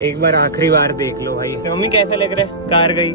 एक बार आखिरी बार देख लो भाई। तो मम्मी कैसा लग रहा है? कार गई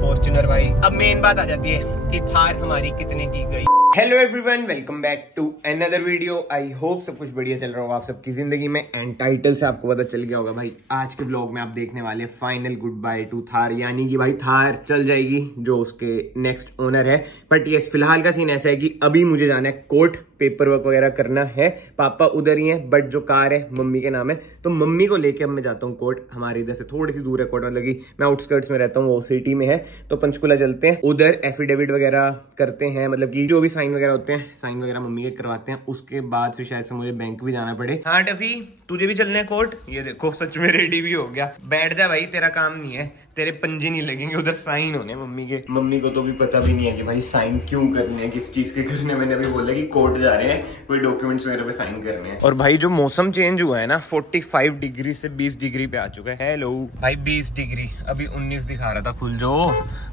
फॉर्च्यूनर भाई। अब मेन बात आ जाती है कि थार हमारी कितने की गई। Hello everyone, welcome back to another video. I hope सब कुछ बढ़िया चल रहा होगा आप सबकी जिंदगी में। एंड टाइटल से आपको पता चल गया होगा भाई, आज के ब्लॉग में आप देखने वाले final good by two Thar, यानी कि भाई थार चल जाएगी जो उसके नेक्स्ट ओनर है। बट ये फिलहाल का सीन ऐसा है कि अभी मुझे जाना है कोर्ट, पेपर वर्क वगैरह करना है। पापा उधर ही है, बट जो कार है मम्मी के नाम है, तो मम्मी को लेके अब मैं जाता हूँ कोर्ट। हमारे इधर से थोड़ी सी दूर है कोर्ट, मतलब कि मैं आउटस्कर्ट्स में रहता हूँ, वो सिटी में है। तो पंचकुला चलते हैं, उधर एफिडेविट वगैरह करते हैं, मतलब कि जो भी साइन वगैरह होते हैं, साइन वगैरह मम्मी के करवाते हैं। उसके बाद फिर शायद से मुझे बैंक भी जाना पड़े। हाँ टफी, तुझे भी चलना है कोर्ट? ये देखो सच में रेडी भी हो गया। बैठ जा भाई, तेरा काम नहीं है, तेरे पंजे नहीं लगेंगे, उधर साइन होने मम्मी के। मम्मी को तो भी पता भी नहीं है कि भाई साइन क्यों करने हैं, किस चीज के करने हैं। मैंने अभी बोला कि कोर्ट जा रहे हैं, कोई डॉक्यूमेंट्स वगैरह पे साइन करने हैं। और भाई जो मौसम चेंज हुआ है ना, 45 डिग्री से 20 डिग्री पे आ चुका है। हेलो भाई, 20 डिग्री, अभी 19 दिखा रहा था।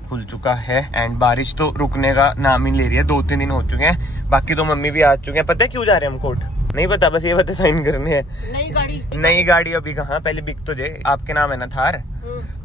खुल चुका है। एंड बारिश तो रुकने का नाम ही ले रही है। 2-3 दिन हो चुके हैं, बाकी तो मम्मी भी आ चुके हैं। पता है क्यों जा रहे हैं हम कोर्ट? नहीं पता, बस ये पता साइन करने हैं। नई गाड़ी अभी कहाँ, पहले बिक तो जे आपके नाम है ना थार,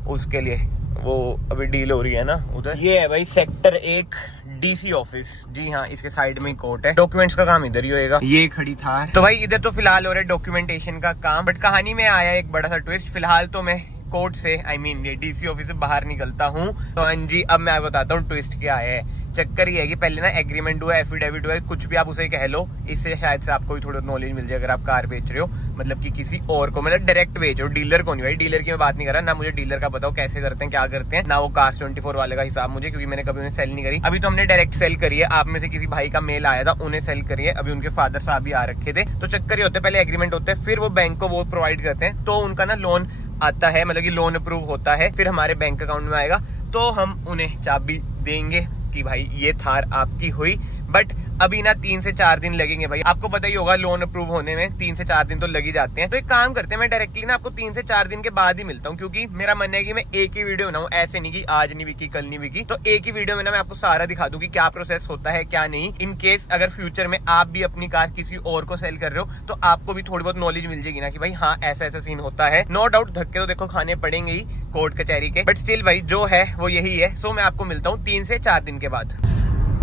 उसके लिए वो अभी डील हो रही है ना उधर। ये है भाई सेक्टर 1 डीसी ऑफिस। जी हाँ, इसके साइड में कोर्ट है। डॉक्यूमेंट्स का काम इधर ही होएगा। ये खड़ी था तो भाई इधर तो फिलहाल हो रहा है डॉक्यूमेंटेशन का काम। बट कहानी में आया एक बड़ा सा ट्विस्ट। फिलहाल तो मैं कोर्ट से ये डीसी ऑफिस से बाहर निकलता हूँ। तो हाँ जी, अब मैं आपको बताता हूँ ट्विस्ट क्या है। चक्कर ये है कि पहले ना एग्रीमेंट हुआ, एफिडेविट हुआ, कुछ भी आप उसे कह लो। इससे शायद से आपको भी थोड़ा नॉलेज मिल जाए अगर आप कार बेच रहे हो, मतलब कि किसी और को, मतलब डायरेक्ट बेच रहे हो, डीलर को नहीं। भाई डीलर की मैं बात नहीं कर रहा ना, मुझे डीलर का बताओ कैसे करते हैं, क्या करते हैं ना। वो कास्ट 24 वाले का हिसाब मुझे, क्योंकि मैंने कभी उन्हें सेल नहीं करी। अभी तो हमने डायरेक्ट सेल करी है। आप में से किसी भाई का मेल आया था, उन्हें सेल करी है। अभी उनके फादर साहब भी आ रखे थे। तो चक्कर ये होते हैं, पहले एग्रीमेंट होते हैं, फिर वो बैंक को वो प्रोवाइड करते हैं, तो उनका ना लोन आता है, मतलब कि लोन अप्रूव होता है, फिर हमारे बैंक अकाउंट में आएगा। तो हम उन्हें चाबी देंगे कि भाई ये थार आपकी हुई। बट अभी ना 3 से 4 दिन लगेंगे भाई। आपको पता ही होगा लोन अप्रूव होने में 3 से 4 दिन तो लग ही जाते हैं। तो एक काम करते हैं, मैं डायरेक्टली ना आपको 3 से 4 दिन के बाद ही मिलता हूँ, क्योंकि मेरा मन है कि मैं एक ही वीडियो बनाऊं, ऐसे नहीं कि आज नहीं बिकी कल नहीं बिकी। तो एक ही वीडियो में ना मैं आपको सारा दिखा दूं कि क्या प्रोसेस होता है क्या नहीं। इन केस अगर फ्यूचर में आप भी अपनी कार किसी और को सेल कर रहे हो, तो आपको भी थोड़ी बहुत नॉलेज मिल जाएगी ना कि भाई हाँ ऐसा ऐसा सीन होता है। नो डाउट धक्के तो देखो खाने पड़ेंगे ही कोर्ट कचहरी के, बट स्टिल भाई जो है वो यही है। सो मैं आपको मिलता हूँ 3 से 4 दिन के बाद।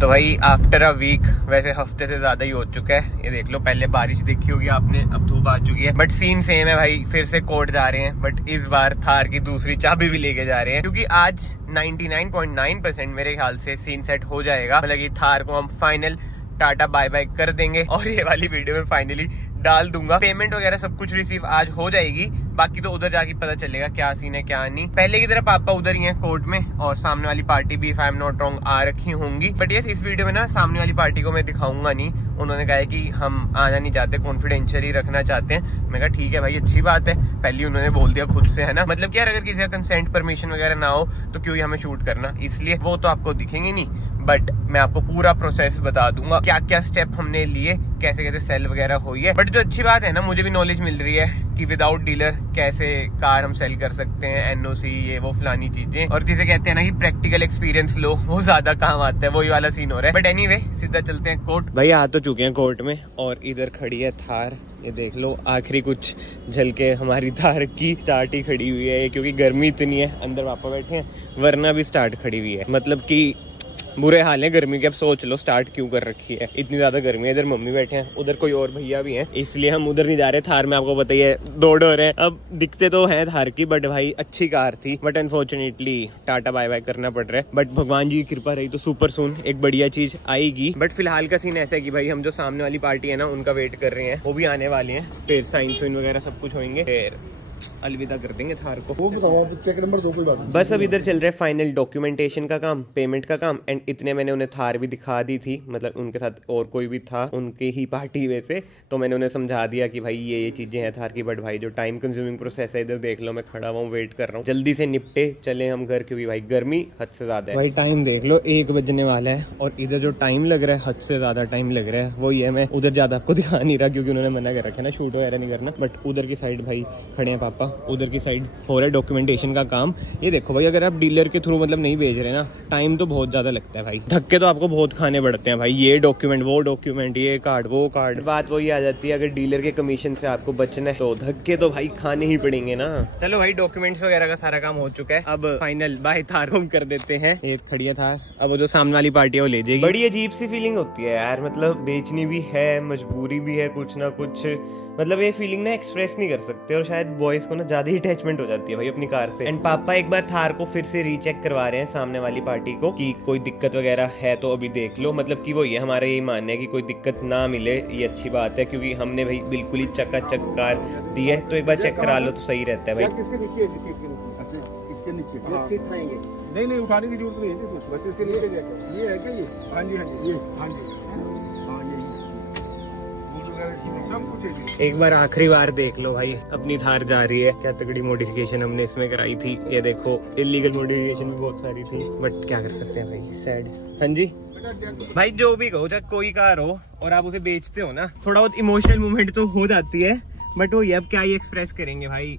तो भाई आफ्टर अ वीक, वैसे हफ्ते से ज्यादा ही हो चुका है। ये देख लो, पहले बारिश देखी होगी आपने, अब धूप आ चुकी है। बट सीन सेम है भाई, फिर से कोर्ट जा रहे हैं। बट इस बार थार की दूसरी चाबी भी लेके जा रहे हैं, क्योंकि आज 99.9% मेरे ख्याल से सीन सेट हो जाएगा। मतलब कि थार को हम फाइनल टाटा बाय बाय कर देंगे और ये वाली वीडियो में फाइनली डाल दूंगा। पेमेंट वगैरह सब कुछ रिसीव आज हो जाएगी, बाकी तो उधर जाके पता चलेगा क्या सीन है क्या नहीं। पहले की तरह पापा उधर ही हैं कोर्ट में, और सामने वाली पार्टी भी, if I am not wrong, आ रखी होंगी। बट यस, इस वीडियो में ना सामने वाली पार्टी को मैं दिखाऊंगा नहीं। उन्होंने कहा है कि हम आना नहीं चाहते, कॉन्फिडेंशियली रखना चाहते हैं। मैं कहा ठीक है भाई, अच्छी बात है। पहले उन्होंने बोल दिया खुद से, है ना। मतलब कि यार अगर किसी का कंसेंट परमिशन वगैरह ना हो तो क्यों ही हमें शूट करना, इसलिए वो तो आपको दिखेंगे नहीं। बट मैं आपको पूरा प्रोसेस बता दूंगा, क्या क्या स्टेप हमने लिए, कैसे कैसे सेल वगैरह हुई है। बट जो अच्छी बात है ना, मुझे भी नॉलेज मिल रही है कि विदाउट डीलर कैसे कार हम सेल कर सकते हैं, एनओसी ये वो फलानी चीजें। और जिसे कहते हैं ना कि प्रैक्टिकल एक्सपीरियंस लो, वो ज्यादा काम आता है, वही वाला सीन हो रहा है। बट एनीवे, सीधा चलते हैं कोर्ट। भाई आ तो चुके हैं कोर्ट में, और इधर खड़ी है थार। ये देख लो, आखिरी कुछ झलके हमारी थार की स्टार्ट ही खड़ी हुई है, क्योंकि गर्मी इतनी है। अंदर पापा बैठे हैं, वरना भी स्टार्ट खड़ी हुई है। मतलब कि बुरे हाल है गर्मी के। अब सोच लो स्टार्ट क्यों कर रखी है, इतनी ज्यादा गर्मी है। इधर मम्मी बैठे हैं, उधर कोई और भैया भी हैं, इसलिए हम उधर नहीं जा रहे। थार में आपको बताइए 2 डोर है। अब दिखते तो है थार की, बट भाई अच्छी कार थी, but unfortunately ta ta bye bye करना पड़ रहा है। बट भगवान जी की कृपा रही तो सुपर सून एक बढ़िया चीज आएगी। बट फिलहाल का सीन ऐसा है कि भाई हम जो सामने वाली पार्टी है ना, उनका वेट कर रहे हैं, वो भी आने वाले हैं। फिर साइन सुइन वगैरह सब कुछ होंगे, फिर अलविदा कर देंगे थार को। वो बताओ आप चेक नंबर 2 कोई बात नहीं। बस अब इधर चल रहा है फाइनल डॉक्यूमेंटेशन का काम, पेमेंट का काम। एंड इतने मैंने उन्हें थार भी दिखा दी थी, मतलब उनके साथ और कोई भी था उनके ही पार्टी में से, तो मैंने उन्हें समझा दिया कि भाई ये चीजें हैं थार की। बट भाई जो टाइम कंज्यूमिंग प्रोसेस है, इधर देख लो, मैं खड़ा हुआ वेट कर रहा हूँ, जल्दी से निपटे चले हम घर, क्योंकि भाई गर्मी हद से ज्यादा है। भाई टाइम देख लो, 1 बजने वाला है, और इधर जो टाइम लग रहा है हद से ज्यादा टाइम लग रहा है। वो ये मैं उधर ज्यादा आपको दिखा नहीं रहा, क्योंकि उन्होंने मना कर रखा है ना शूट वगैरह नहीं करना। बट उधर की साइड भाई खड़े हैं पापा पापा, उधर की साइड हो रहा है डॉक्यूमेंटेशन का काम। ये देखो भाई, अगर आप डीलर के थ्रू मतलब नहीं भेज रहे ना, टाइम तो बहुत ज्यादा लगता है भाई, धक्के तो आपको बहुत खाने पड़ते हैं भाई, ये डॉक्यूमेंट वो डॉक्यूमेंट, ये कार्ड वो कार्ड। बात वही आ जाती है, अगर डीलर के कमीशन से आपको बचना है तो धक्के तो भाई खाने ही पड़ेंगे ना। चलो भाई, डॉक्यूमेंट्स वगैरह का सारा काम हो चुका है, अब फाइनल बाय थार हम कर देते हैं। ये खड़ी है थार, अब वो जो सामने वाली पार्टी है वो ले जाएगी। बड़ी अजीब सी फीलिंग होती है यार, मतलब बेचनी भी है, मजबूरी भी है, कुछ ना कुछ, मतलब ये फीलिंग ना एक्सप्रेस नहीं कर सकते, और शायद बॉयज को ना ज्यादा ही अटैचमेंट हो जाती है भाई अपनी कार से। एंड पापा एक बार थार को फिर से रीचेक करवा रहे हैं सामने वाली पार्टी को कि कोई दिक्कत वगैरह है तो अभी देख लो, मतलब कि वो ये हमारा यही मानना है कि कोई दिक्कत ना मिले, ये अच्छी बात है, क्योंकि हमने भाई बिल्कुल ही चकाचक कार दी है, तो एक बार चेक करा लो तो सही रहता है भाई। किसके नीचे है? सीट के नीचे। अच्छा, इसके नीचे सीट पाएंगे? नहीं, उठाने की जरूरत नहीं है, बस इसके नीचे जाकर। ये है क्या ये? हाँ जी, ये हाँ जी, एक बार आखिरी बार देख लो भाई, अपनी थार जा रही है। क्या तगड़ी मॉडिफिकेशन हमने इसमें कराई थी, ये देखो, इलीगल मॉडिफिकेशन भी बहुत सारी थी, बट क्या कर सकते हैं भाई, सैड। हाँ जी भाई, जो भी कहो, चाहे कोई कार हो और आप उसे बेचते हो ना, थोड़ा बहुत इमोशनल मूवमेंट तो हो जाती है, बट वो ये अब क्या ही एक्सप्रेस करेंगे भाई,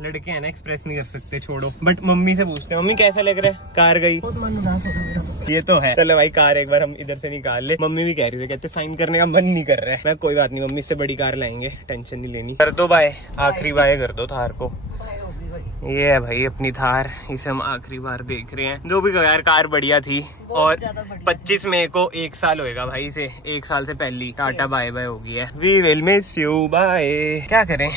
लड़के हैं ना, एक्सप्रेस नहीं कर सकते, छोड़ो। बट मम्मी से पूछते हैं, मम्मी कैसा लग रहा है कार गई? बहुत मन उदास हो गया मेरा। ये तो है। चलो भाई, कार एक बार हम इधर से निकाल ले। मम्मी भी कह रही थी, कहते साइन करने का मन नहीं कर रहा है। मैं कोई बात नहीं, मम्मी से बड़ी कार लाएंगे, टेंशन नहीं लेनी। कर दो बाय, आखिरी बाय कर दो थार को। ये है भाई अपनी थार, इसे हम आखिरी बार देख रहे हैं। जो भी यार, कार बढ़िया थी, और 25 मई को 1 साल होएगा भाई इसे, 1 साल से पहली टाटा बाय बाय हो गई है। We will miss you bye. क्या करें,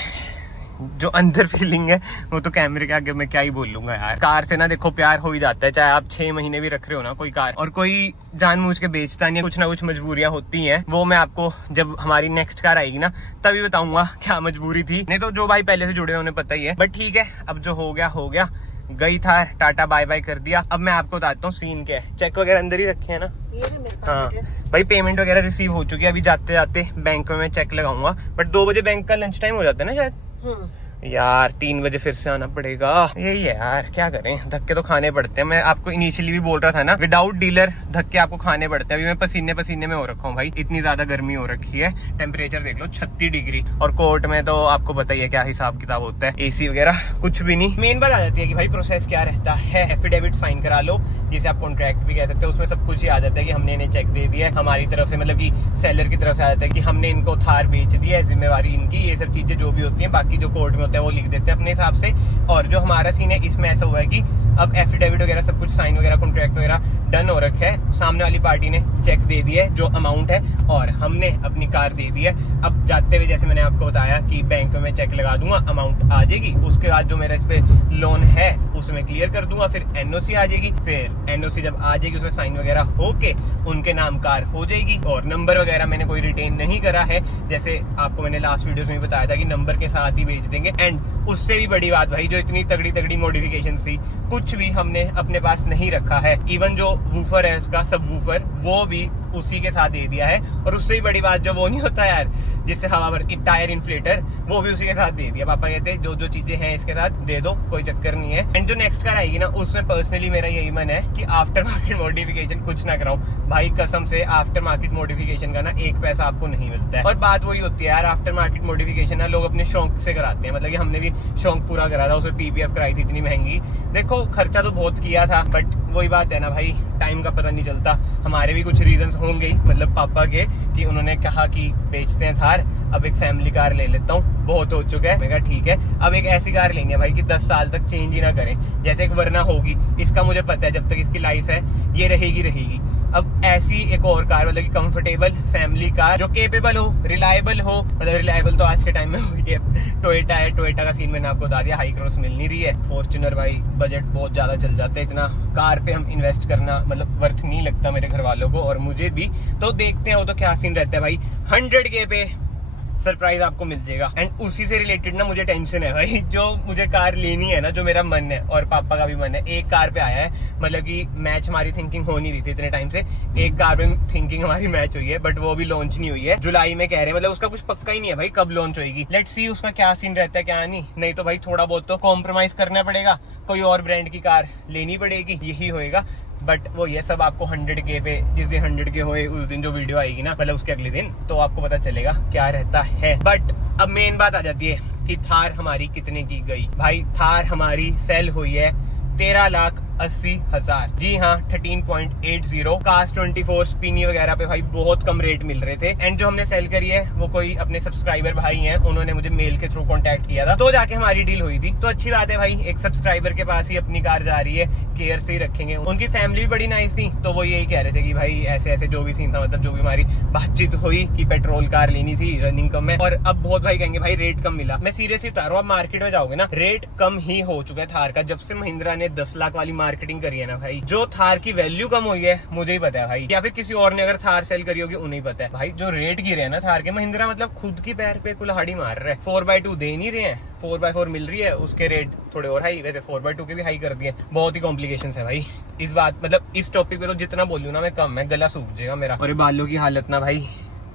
जो अंदर फीलिंग है वो तो कैमरे के आगे मैं क्या ही बोल लूंगा यार। कार से ना देखो प्यार हो ही जाता है, चाहे आप 6 महीने भी रख रहे हो ना कोई कार, और कोई जानबूझ के बेचता नहीं है, कुछ ना कुछ मजबूरियां होती हैं। वो मैं आपको जब हमारी नेक्स्ट कार आएगी ना तभी बताऊंगा क्या मजबूरी थी, नहीं तो जो भाई पहले से जुड़े हैं उन्हें पता ही है। बट ठीक है, अब जो हो गया हो गया, गई था, टाटा बाय बाय कर दिया। अब मैं आपको बताता हूँ सीन क्या है। चेक वगैरह अंदर ही रखे हैं ना? हाँ भाई, पेमेंट वगैरह रिसीव हो चुकी है। अभी जाते जाते बैंक में मैं चेक लगाऊंगा, बट 2 बजे बैंक का लंच टाइम हो जाता है ना शायद। यार 3 बजे फिर से आना पड़ेगा, यही है यार, क्या करें, धक्के तो खाने पड़ते हैं। मैं आपको इनिशियली भी बोल रहा था ना, विदाउट डीलर धक्के आपको खाने पड़ते हैं। अभी मैं पसीने पसीने में हो रखा हूँ भाई, इतनी ज्यादा गर्मी हो रखी है। टेम्परेचर देख लो 36 डिग्री, और कोर्ट में तो आपको पता ही है क्या हिसाब किताब होता है, एसी वगैरह कुछ भी नहीं। मेन बात आ जाती है कि भाई प्रोसेस क्या रहता है। एफिडेविट साइन करा लो, जिसे आप कॉन्ट्रैक्ट भी कह सकते हो, उसमें सब कुछ ही आ जाता है कि हमने इन्हें चेक दे दिया है हमारी तरफ से, मतलब कि सेलर की तरफ से आ जाता है कि हमने इनको थार बेच दिया है, जिम्मेवारी इनकी, ये सब चीजें जो भी होती है। बाकी जो कोर्ट में होता है वो लिख देते हैं अपने हिसाब से। और जो हमारा सीन है इसमें ऐसा हुआ है कि अब एफिडेविट वगैरह सब कुछ साइन वगैरह कॉन्ट्रैक्ट वगैरह डन हो रखा है, सामने वाली पार्टी ने चेक दे दिया है जो अमाउंट है, और हमने अपनी कार दे दी है। अब जाते हुए जैसे मैंने आपको बताया कि बैंक में मैं चेक लगा दूंगा, अमाउंट आ जाएगी, उसके बाद जो मेरा इस पे लोन है उसमें क्लियर कर दूंगा, फिर एनओसी आ जाएगी, फिर एनओसी जब आ जाएगी उसमें साइन वगैरह होके उनके नाम कार हो जाएगी। और नंबर वगैरह मैंने कोई रिटेन नहीं करा है, जैसे आपको मैंने लास्ट वीडियोस में बताया था कि नंबर के साथ ही बेच देंगे। एंड उससे भी बड़ी बात भाई, जो इतनी तगड़ी तगड़ी मॉडिफिकेशन थी, कुछ भी हमने अपने पास नहीं रखा है। इवन जो वूफर है उसका, सब वूफर, वो भी उसी के साथ दे दिया है। और उससे भी बड़ी बात, जो वो नहीं होता यार जिससे हवा भर, टायर इन्फ्लेटर, वो भी उसी के साथ दे दिया। पापा कहते हैं जो जो चीजें हैं इसके साथ दे दो, कोई चक्कर नहीं है। एंड जो नेक्स्ट कार आएगी ना, उसमें पर्सनली मेरा यही मन है कि आफ्टर मार्केट मॉडिफिकेशन कुछ ना कराऊं भाई, कसम से। आफ्टर मार्केट मॉडिफिकेशन का ना 1 पैसा आपको नहीं मिलता है। और बात वही होती है यार, आफ्टर मार्केट मॉडिफिकेशन ना लोग अपने शौक से कराते हैं, मतलब कि हमने भी शौक पूरा करा था, उसमें पीपीएफ कराई थी इतनी महंगी। देखो खर्चा तो बहुत किया था, बट वही बात है ना भाई, टाइम का पता नहीं चलता। हमारे भी कुछ रीजंस होंगे, मतलब पापा के, कि उन्होंने कहा कि बेचते हैं थार, अब एक फैमिली कार ले लेता हूँ, बहुत हो चुका है। मैं कहा ठीक है, अब एक ऐसी कार लेंगे भाई कि 10 साल तक चेंज ही ना करें, जैसे एक वरना होगी। इसका मुझे पता है जब तक इसकी लाइफ है ये रहेगी। अब ऐसी एक और कार, मतलब कि कंफर्टेबल फैमिली कार जो केपेबल हो, रिलायबल हो, मतलब रिलायबल तो आज के टाइम में हुई है। टोयोटा है, टोयोटा का सीन मैंने आपको बता दिया, हाई क्रॉस मिल नहीं रही है। फॉर्च्यूनर भाई बजट बहुत ज्यादा चल जाता है, इतना कार पे हम इन्वेस्ट करना मतलब वर्थ नहीं लगता मेरे घर वालों को और मुझे भी। तो देखते हैं वो तो क्या सीन रहता है भाई। 100K पे सरप्राइज आपको मिल जाएगा। एंड उसी से रिलेटेड ना मुझे टेंशन है भाई, जो मुझे कार लेनी है ना, जो मेरा मन है और पापा का भी मन है। एक कार पे आया है, मतलब कि मैच हमारी थिंकिंग हो नहीं रही थी इतने टाइम से, एक कार पे थिंकिंग हमारी मैच हुई है, बट वो भी लॉन्च नहीं हुई है। जुलाई में कह रहे हैं, मतलब उसका कुछ पक्का ही नहीं है भाई कब लॉन्च होगी। लेट्स सी उसका क्या सीन रहता है क्या नहीं तो भाई थोड़ा बहुत तो कॉम्प्रोमाइज करना पड़ेगा, कोई और ब्रांड की कार लेनी पड़ेगी, यही होएगा। बट वो ये सब आपको 100K पे, जिस दिन 100K होए उस दिन जो वीडियो आएगी ना, मतलब उसके अगले दिन, तो आपको पता चलेगा क्या रहता है। बट अब मेन बात आ जाती है कि थार हमारी कितने की गई। भाई थार हमारी सेल हुई है 13,80,000। जी हाँ 13.80। कास्ट 24 स्पिनी वगैरह पे भाई बहुत कम रेट मिल रहे थे। एंड जो हमने सेल करी है वो कोई अपने सब्सक्राइबर भाई हैं, उन्होंने मुझे मेल के थ्रू कांटेक्ट किया था, तो जाके हमारी डील हुई थी। तो अच्छी बात है भाई, एक सब्सक्राइबर के पास ही अपनी कार जा रही है, केयर से ही रखेंगे। उनकी फैमिली भी बड़ी नाइस थी, तो वो यही कह रहे थे कि भाई ऐसे ऐसे जो भी सीन था, मतलब जो भी हमारी बातचीत हुई कि पेट्रोल कार लेनी थी, रनिंग कम है। और अब बहुत भाई कहेंगे भाई रेट कम मिला। मैं सीरियसली बता रहा हूँ, आप मार्केट में जाओगे ना, रेट कम ही हो चुका है थार का। जब से महिंद्रा ने 10 लाख वाली मार्केटिंग करी है ना भाई, जो थार की वैल्यू कम हुई है मुझे ही पता है भाई, या फिर किसी और ने अगर थार सेल करी होगी उन्हें पता है भाई। जो रेट गिरे हैं ना थार के, महिंद्रा मतलब खुद की पैर पे कुल्हाड़ी मार रहे हैं। 4x2 दे नहीं रहे हैं, 4x4 मिल रही है, उसके रेट थोड़े और हाई। वैसे 4x2 के भी हाई कर दिए। बहुत ही कॉम्प्लिकेशंस है भाई इस बात, मतलब इस टॉपिक पे तो जितना बोलूँ ना मैं कम है, गला सूख जाएगा मेरा। और ये बालों की हालत ना भाई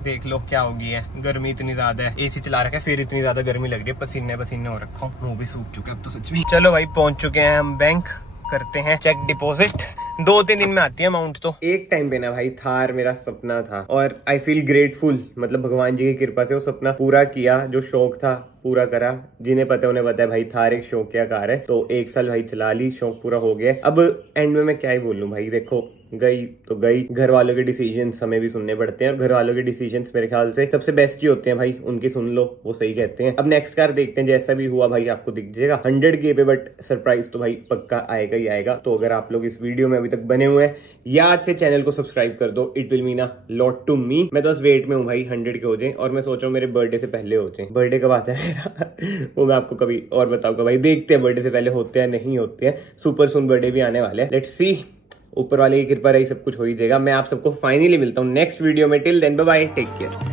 देख लो क्या होगी है। गर्मी इतनी ज्यादा है, एसी चला रखा है, फिर इतनी ज्यादा गर्मी लग रही है, पसीने पसीने हो रखा हूँ, मुंह भी सूख चुके अब तो सच में। चलो भाई पहुंच चुके हैं हम बैंक, करते हैं चेक डिपॉजिट। 2-3 दिन में आती है अमाउंट। तो एक टाइम पे ना भाई थार मेरा सपना था, और आई फील ग्रेटफुल, मतलब भगवान जी की कृपा से वो सपना पूरा किया। जो शौक था पूरा करा। जिन्हें पता उन्हें पता है भाई, थार एक शौकिया कार है। तो 1 साल भाई चला ली, शौक पूरा हो गया। अब एंड में मैं क्या ही बोलूं भाई, देखो गई तो गई। घर वालों के डिसीजंस हमें भी सुनने पड़ते हैं, और घर वालों के डिसीजंस मेरे ख्याल से सबसे बेस्ट ही होते हैं भाई, उनकी सुन लो, वो सही कहते हैं। अब नेक्स्ट कार देखते हैं, जैसा भी हुआ भाई आपको दिख जाएगा 100K पे, बट सरप्राइज तो भाई पक्का आएगा ही आएगा। तो अगर आप लोग इस वीडियो में अभी तक बने हुए हैं, याद से चैनल को सब्सक्राइब कर दो, it will mean a lot to me. मैं तो बस वेट में हूँ भाई 100K हो जाए, और मैं सोच रहा हूँ मेरे बर्थडे से पहले हो जाए। बर्थडे कब आता है मेरा वो मैं आपको कभी और बताऊंगा भाई, देखते हैं बर्थडे से पहले होते हैं नहीं होते हैं। सुपर सून बर्थडे भी आने वाले हैं, लेट्स सी। ऊपर वाले की कृपा रही, सब कुछ हो ही जाएगा। मैं आप सबको फाइनली मिलता हूँ नेक्स्ट वीडियो में। Till then bye bye, take care.